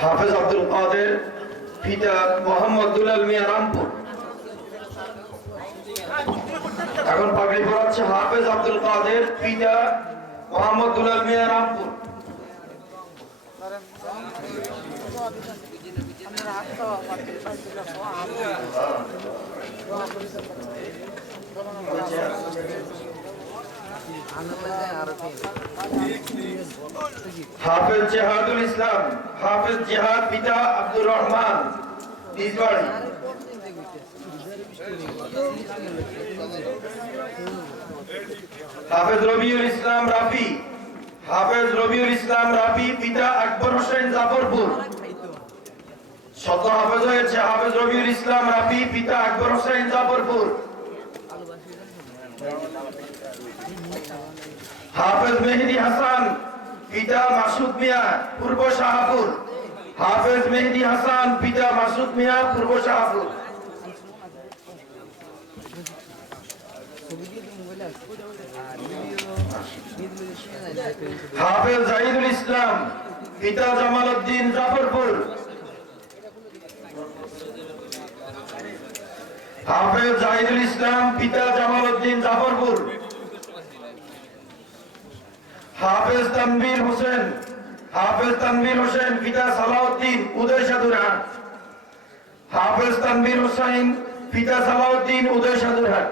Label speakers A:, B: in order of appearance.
A: হাফেজ আব্দুল কাদের পিতা মোহাম্মদ দুলাল মিয়া রামপুর। এখন পাগড়ি পড়াচ্ছে হাফেজ আব্দুল কাদের পিতা মোহাম্মদ দুলাল মিয়া রামপুর। হাফেজ জেহাদুল ইসলাম, হাফেজ জেহাদ পিতা আব্দুর রহমান হাফেজ রবিউল ইসলাম রাফি, হাফেজ রবিউল ইসলাম রাফি পিতা আকবর হোসেন জাফরপুর। শত হাফেজ হয়েছে, হাফেজ রবিউল ইসলাম রাফি পিতা আকবর হোসেন জাফরপুর। হাফেজ মেহেদি হাসান, পিতা মাসুদ মিয়া, পূর্ব শাহপুর। হাফেজ মেহেদি হাসান, পিতা মাসুদ মিয়া, পূর্ব শাহপুর। হাফেজ জাহিদুল ইসলাম, পিতা জামাল উদ্দিন, জাফরপুর। হাফেজ জাহিদুল ইসলাম, পিতা জামাল উদ্দিন জাফরপুর হাফেজ তানভীর হোসেন, হাফেজ তানভীর হোসেন, পিতা সালাউদ্দিন উদয় সাধুরহাট হাফেজ তানভীর হোসেন, পিতা সালাউদ্দিন উদয় সাধুরহাট